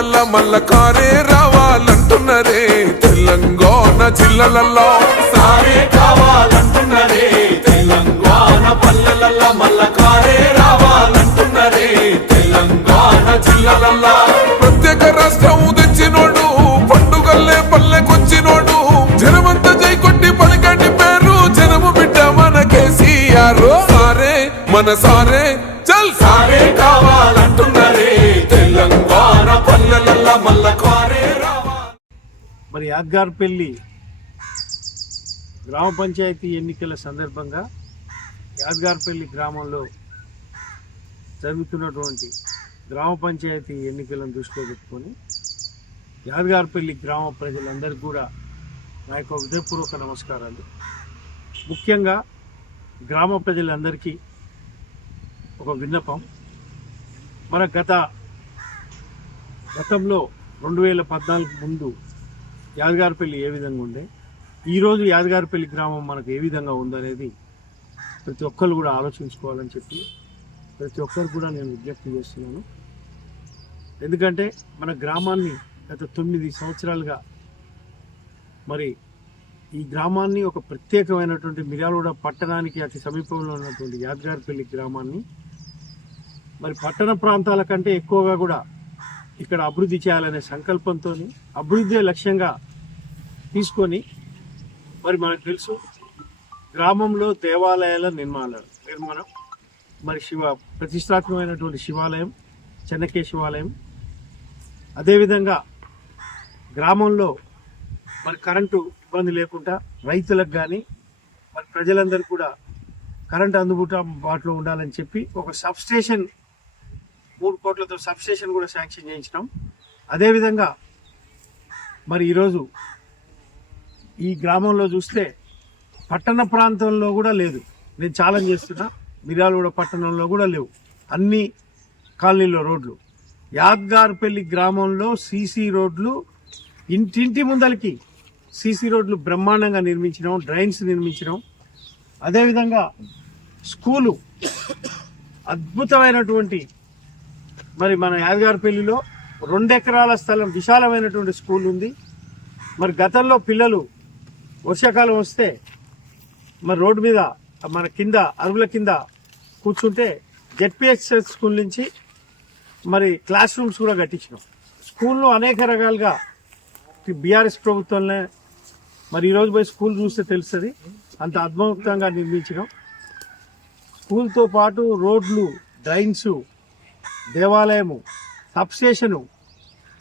పల్లెలల్లా మల్ల కారే రావాలంటున్నరే. తెలంగాణ జిల్లలల్లో. సారే కావాలంటున్నరే. తెలంగాణ పల్లెలల్ల మల్ల కారే రావాలంటున్నరే. తెలంగాణ జిల్లాలల్లా. ప్రత్యేక రాష్ట్రం తెచ్చినోడు పండుగల్లే పల్లెకొచ్చినోడు. జనమంతా జై కొట్టి పలికండి పేరు జనము బిడ్డ మన కేసీఆర్. సారే మన సారే మరి యాద్గార్పల్లి గ్రామ పంచాయతీ ఎన్నికల సందర్భంగా యాద్గార్పల్లి గ్రామంలో జరుగుతున్నటువంటి గ్రామ పంచాయతీ ఎన్నికలను దృష్టిలో పెట్టుకొని యాద్గార్పల్లి గ్రామ ప్రజలందరికీ కూడా నా యొక్క హృదయపూర్వక నమస్కారాలు. ముఖ్యంగా గ్రామ ప్రజలందరికీ ఒక విన్నపం. మన గత గతంలో రెండు వేల పద్నాలుగు ముందు యాదగారిపల్లి ఏ విధంగా ఉండే? ఈరోజు యాదగారిపల్లి గ్రామం మనకు ఏ విధంగా ఉందనేది ప్రతి ఒక్కరు కూడా ఆలోచించుకోవాలని చెప్పి ప్రతి ఒక్కరు కూడా నేను విజ్ఞప్తి చేస్తున్నాను. ఎందుకంటే మన గ్రామాన్ని గత తొమ్మిది సంవత్సరాలుగా మరి ఈ గ్రామాన్ని ఒక ప్రత్యేకమైనటువంటి మిర్యాలగూడ పట్టణానికి అతి సమీపంలో ఉన్నటువంటి యాదగారిపల్లి గ్రామాన్ని మరి పట్టణ ప్రాంతాల కంటే ఎక్కువగా కూడా ఇక్కడ అభివృద్ధి చేయాలనే సంకల్పంతో అభివృద్ధి లక్ష్యంగా తీసుకొని మరి మనకు తెలుసు గ్రామంలో దేవాలయాల నిర్మాణం. నిర్మాణం మరి శివ ప్రతిష్టాత్మకమైనటువంటి శివాలయం చెన్నకే శివాలయం. అదేవిధంగా గ్రామంలో మరి కరెంటు ఇబ్బంది లేకుండా రైతులకు కానీ మరి ప్రజలందరూ కూడా కరెంటు అందుబాటులో ఉండాలని చెప్పి ఒక సబ్స్టేషన్ మూడు కోట్లతో సబ్స్టేషన్ కూడా శాంక్షన్ చేయించినాం. అదేవిధంగా మరి ఈరోజు ఈ గ్రామంలో చూస్తే పట్టణ ప్రాంతంలో కూడా లేదు. నేను ఛాలెంజ్ చేస్తున్నా. మిర్యాలగూడ పట్టణంలో కూడా లేవు. అన్ని కాలనీలో రోడ్లు. యాద్గార్పల్లి గ్రామంలో సీసీ రోడ్లు ఇంటింటి ముందలకి సీసీ రోడ్లు బ్రహ్మాండంగా నిర్మించడం డ్రైన్స్ నిర్మించడం అదేవిధంగా స్కూలు అద్భుతమైనటువంటి మరి మన యాదగారిపల్లిలో రెండు ఎకరాల స్థలం విశాలమైనటువంటి స్కూల్ ఉంది మరి గతంలో పిల్లలు వర్షాకాలం వస్తే మరి రోడ్డు మీద మన కింద అరుగుల కింద కూర్చుంటే జెడ్పిహెచ్ఎస్ స్కూల్ నుంచి మరి క్లాస్ రూమ్స్ కూడా కట్టించినాం. స్కూల్లో అనేక రకాలుగా బీఆర్ఎస్ ప్రభుత్వంలో మరి ఈరోజు పోయి స్కూల్ చూస్తే తెలుస్తుంది. అంత అద్భుతంగా నిర్మించినాం. స్కూల్తో పాటు రోడ్లు డ్రైన్స్ దేవాలయము సబ్స్టేషను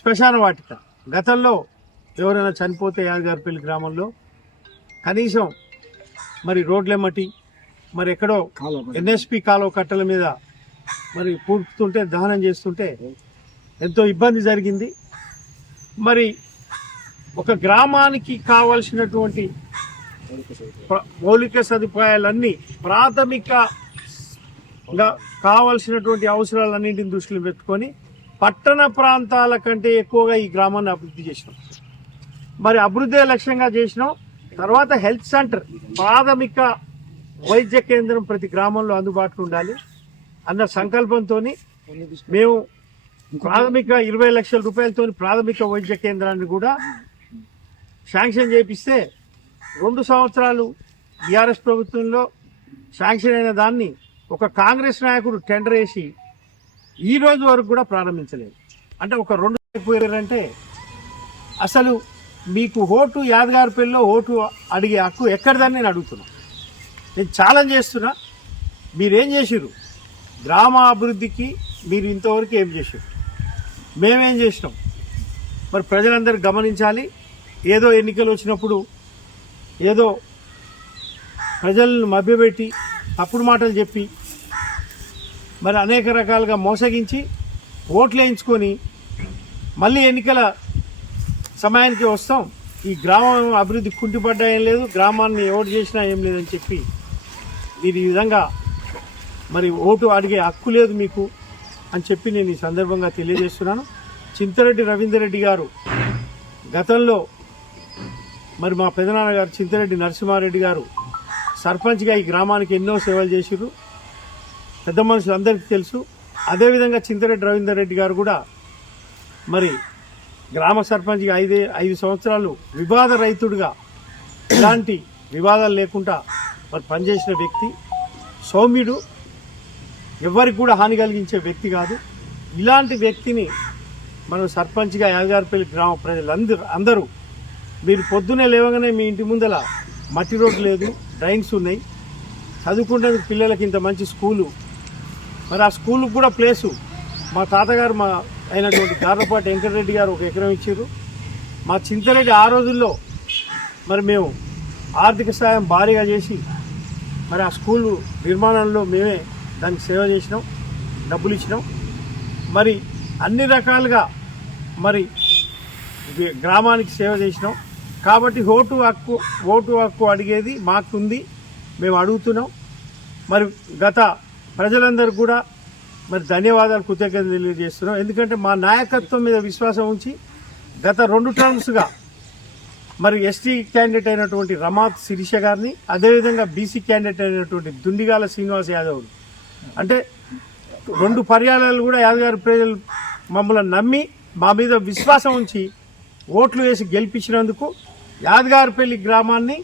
శ్మశాన వాటిక. గతంలో ఎవరైనా చనిపోతే యాదగారిపల్లి గ్రామంలో కనీసం మరి రోడ్లెమ్మటి మరి ఎక్కడో ఎన్ఎస్పి కాలువ కట్టల మీద మరి పూడుతుంటే దహనం చేస్తుంటే ఎంతో ఇబ్బంది జరిగింది. మరి ఒక గ్రామానికి కావలసినటువంటి మౌలిక సదుపాయాలన్నీ ప్రాథమిక కావలసినటువంటి అవసరాలన్నింటిని దృష్టిలో పెట్టుకొని పట్టణ ప్రాంతాల కంటే ఎక్కువగా ఈ గ్రామాన్ని అభివృద్ధి చేసినాం. మరి అభివృద్ధి లక్ష్యంగా చేసినాం. తర్వాత హెల్త్ సెంటర్ ప్రాథమిక వైద్య కేంద్రం ప్రతి గ్రామంలో అందుబాటులో ఉండాలి అన్న సంకల్పంతో మేము ప్రాథమిక ఇరవై లక్షల రూపాయలతో ప్రాథమిక వైద్య కేంద్రాన్ని కూడా శాంక్షన్ చేపిస్తే రెండు సంవత్సరాలు బీఆర్ఎస్ ప్రభుత్వంలో శాంక్షన్ అయిన దాన్ని ఒక కాంగ్రెస్ నాయకుడు టెండర్ వేసి ఈ రోజు వరకు కూడా ప్రారంభించలేదు. అంటే ఒక రెండు అంటే అసలు మీకు ఓటు యాదగారిపల్లిలో ఓటు అడిగే హక్కు ఎక్కడిదని నేను అడుగుతున్నా. నేను ఛాలెంజ్ చేస్తున్నా. మీరేం చేసిర్రు? గ్రామ అభివృద్ధికి మీరు ఇంతవరకు ఏం చేసారు మేమేం చేసినాం? మరి ప్రజలందరూ గమనించాలి. ఏదో ఎన్నికలు వచ్చినప్పుడు ఏదో ప్రజలను మభ్యపెట్టి తప్పుడు మాటలు చెప్పి మరి అనేక రకాలుగా మోసగించి ఓట్లు వేయించుకొని మళ్ళీ ఎన్నికల సమయానికి వస్తాం. ఈ గ్రామం అభివృద్ధి కుంటిపడ్డా ఏం లేదు గ్రామాన్ని ఓటు చేసినా ఏం లేదని చెప్పి మీరు ఈ విధంగా మరి ఓటు అడిగే హక్కు లేదు మీకు అని చెప్పి నేను ఈ సందర్భంగా తెలియజేస్తున్నాను. చింతరెడ్డి రవీందర్ రెడ్డి గారు గతంలో మరి మా పెదనాన్న గారు చింతరెడ్డి నరసింహారెడ్డి గారు సర్పంచ్గా ఈ గ్రామానికి ఎన్నో సేవలు చేసిర్రు. పెద్ద మనుషులు అందరికీ తెలుసు. అదేవిధంగా చింతరెడ్డి రవీందర్ రెడ్డి గారు కూడా మరి గ్రామ సర్పంచ్గా ఐదే ఐదు సంవత్సరాలు వివాద రైతుడుగా ఇలాంటి వివాదాలు లేకుండా మరి పనిచేసిన వ్యక్తి సౌమ్యుడు ఎవరికి కూడా హాని కలిగించే వ్యక్తి కాదు. ఇలాంటి వ్యక్తిని మనం సర్పంచ్గా యాదగారిపల్లి గ్రామ ప్రజలందరూ అందరూ మీరు పొద్దునే లేవగానే మీ ఇంటి ముందల మట్టి రోడ్డు లేదు డ్రైన్స్ ఉన్నాయి. చదువుకుంటేందుకు పిల్లలకి ఇంత మంచి స్కూలు. మరి ఆ స్కూల్కి కూడా ప్లేసు మా తాతగారు మా అయినటువంటి గార్లపాటి వెంకటరెడ్డి గారు ఒక ఎకరం ఇచ్చారు. మా చింతరెడ్డి ఆ రోజుల్లో మరి మేము ఆర్థిక సాయం భారీగా చేసి మరి ఆ స్కూల్ నిర్మాణంలో మేమే దానికి సేవ చేసినాం డబ్బులు ఇచ్చినాం. మరి అన్ని రకాలుగా మరి గ్రామానికి సేవ చేసినాం. కాబట్టి ఓటు హక్కు ఓటు హక్కు అడిగేది మాకుంది. మేము అడుగుతున్నాం. మరి గత ప్రజలందరూ కూడా మరి ధన్యవాదాలు కృతజ్ఞతలు తెలియజేస్తున్నాం. ఎందుకంటే మా నాయకత్వం మీద విశ్వాసం ఉంచి గత రెండు టర్మ్స్గా మరి ఎస్టీ క్యాండిడేట్ అయినటువంటి రమాత్ శిరీష గారిని అదేవిధంగా బీసీ క్యాండిడేట్ అయినటువంటి దుండిగాల శ్రీనివాస్ యాదవ్ అంటే రెండు పర్యాలయాలు కూడా యాదగారి ప్రజలు మమ్మల్ని నమ్మి మా మీద విశ్వాసం ఉంచి ఓట్లు వేసి గెలిపించినందుకు యాదగారిపల్లి గ్రామాన్ని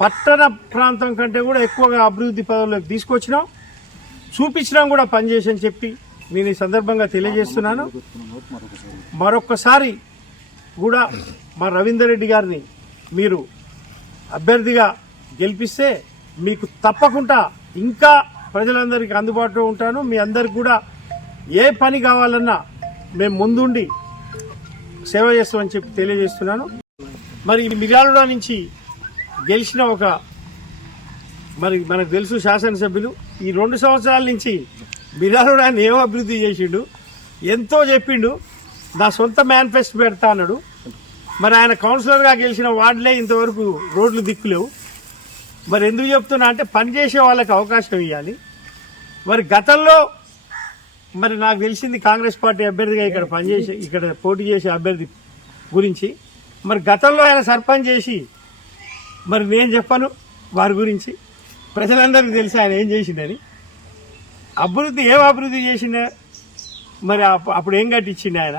పట్టణ ప్రాంతం కంటే కూడా ఎక్కువగా అభివృద్ధి పదవులకు తీసుకొచ్చినాం. చూపించినాం కూడా పనిచేసని చెప్పి నేను ఈ సందర్భంగా తెలియజేస్తున్నాను. మరొక్కసారి కూడా మా రవీందర్ రెడ్డి గారిని మీరు అభ్యర్థిగా గెలిపిస్తే మీకు తప్పకుండా ఇంకా ప్రజలందరికీ అందుబాటులో ఉంటాను. మీ అందరికి కూడా ఏ పని కావాలన్నా మేము ముందుండి సేవ చేస్తామని చెప్పి తెలియజేస్తున్నాను. మరి మిర్యాలుడ నుంచి గెలిచిన ఒక మరి మనకు తెలుసు శాసనసభ్యులు. ఈ రెండు సంవత్సరాల నుంచి మిర్యాలగూడ ఆయన ఏం అభివృద్ధి చేసిండు? ఎంతో చెప్పిండు. నా సొంత మేనిఫెస్టో పెడతా అన్నాడు. మరి ఆయన కౌన్సిలర్గా గెలిచిన వార్డులే ఇంతవరకు రోడ్లు దిక్కులేవు. మరి ఎందుకు చెప్తున్నా అంటే పనిచేసే వాళ్ళకి అవకాశం ఇవ్వాలి మరి గతంలో మరి నాకు తెలిసింది కాంగ్రెస్ పార్టీ అభ్యర్థిగా ఇక్కడ పనిచేసే ఇక్కడ పోటీ చేసే అభ్యర్థి గురించి. మరి గతంలో ఆయన సర్పంచ్ చేసి మరి నేను చెప్పను వారి గురించి. ప్రజలందరికీ తెలుసు ఆయన ఏం చేసిండని. అభివృద్ధి ఏం అభివృద్ధి చేసిండే? మరి అప్పుడు ఏం కట్టించిండు ఆయన?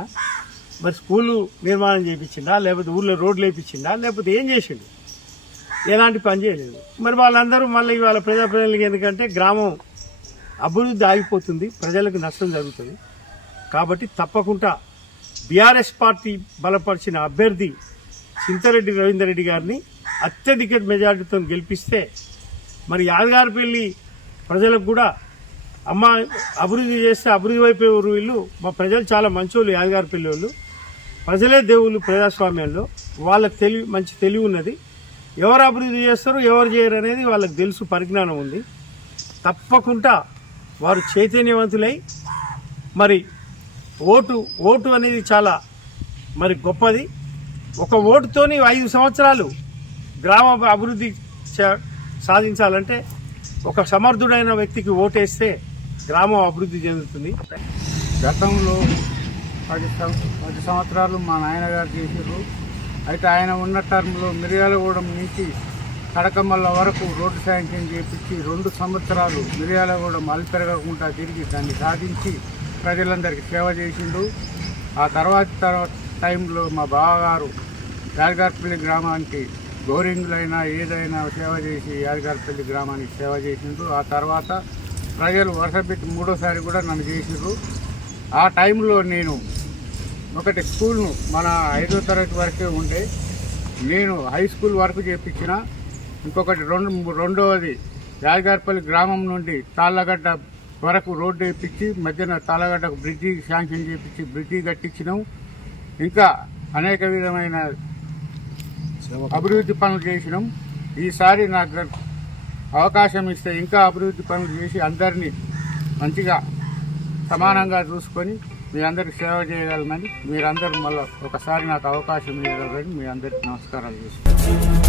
మరి స్కూలు నిర్మాణం చేయించిందా లేకపోతే ఊర్లో రోడ్లు వేయించిందా లేకపోతే ఏం చేసిండు? ఎలాంటి పని చేయలేదు. మరి వాళ్ళందరూ మళ్ళీ వాళ్ళ ప్రజాప్రతినిధులకి ఎందుకంటే గ్రామం అభివృద్ధి ఆగిపోతుంది ప్రజలకు నష్టం జరుగుతుంది. కాబట్టి తప్పకుండా బీఆర్ఎస్ పార్టీ బలపరిచిన అభ్యర్థి చింతారెడ్డి రవీందర్ రెడ్డి గారిని అత్యధిక మెజార్టీతో గెలిపిస్తే మరి యాదగారిపల్లి ప్రజలకు కూడా అమ్మ అభివృద్ధి చేస్తే అభివృద్ధి వైపు వీళ్ళు? మా ప్రజలు చాలా మంచోళ్ళు యాదగారిపల్లి వాళ్ళు. ప్రజలే దేవుళ్ళు ప్రజాస్వామ్యంలో. వాళ్ళకి తెలివి మంచి తెలివి ఉన్నది. ఎవరు అభివృద్ధి చేస్తారు ఎవరు చేయరు అనేది వాళ్ళకి తెలుసు పరిజ్ఞానం ఉంది. తప్పకుండా వారు చైతన్యవంతులై మరి ఓటు ఓటు అనేది చాలా మరి గొప్పది. ఒక ఓటుతోని ఐదు సంవత్సరాలు గ్రామ అభివృద్ధి సాధించాలంటే ఒక సమర్థుడైన వ్యక్తికి ఓటేస్తే గ్రామం అభివృద్ధి చెందుతుంది. గతంలో పది పది సంవత్సరాలు మా నాయనగారు చేసారు అయితే ఆయన ఉన్న టర్మ్లో మిర్యాలగూడెం నుంచి కడకమల్ల వరకు రోడ్డు శాంక్షన్ చేపించి రెండు సంవత్సరాలు మిర్యాలగూడెం అల్పెరగకుండా తిరిగి దాన్ని సాధించి ప్రజలందరికీ సేవ చేసిండు. ఆ తర్వాత తర్వాత టైంలో మా బావగారు యాదగారిపల్లి గ్రామానికి గౌరింగులైనా ఏదైనా సేవ చేసి యాదగారిపల్లి గ్రామానికి సేవ చేసిండ్రు ఆ తర్వాత ప్రజలు వరుసపెట్టి మూడోసారి కూడా నన్ను చేసిండ్రు ఆ టైంలో నేను ఒకటి స్కూల్ను మన ఐదో తరగతి వరకే ఉండే. నేను హై స్కూల్ వరకు చేపించిన. ఇంకొకటి రెండు రెండవది యాదగారిపల్లి గ్రామం నుండి తాళ్ళగడ్డ వరకు రోడ్డు వేయించి మధ్యన తాళ్ళగడ్డకు బ్రిడ్జి శాంక్షన్ చేపించి బ్రిడ్జి కట్టించినాం. ఇంకా అనేక విధమైన అభివృద్ధి పనులు చేసినాం. ఈసారి నాకు అవకాశం ఇస్తే ఇంకా అభివృద్ధి పనులు చేసి అందరినీ మంచిగా సమానంగా చూసుకొని మీ అందరికి సేవ చేయగలమని మీరందరూ మళ్ళీ ఒకసారి నాకు అవకాశం ఇవ్వగలరని మీ అందరికి నమస్కారాలు చేస్తున్నాను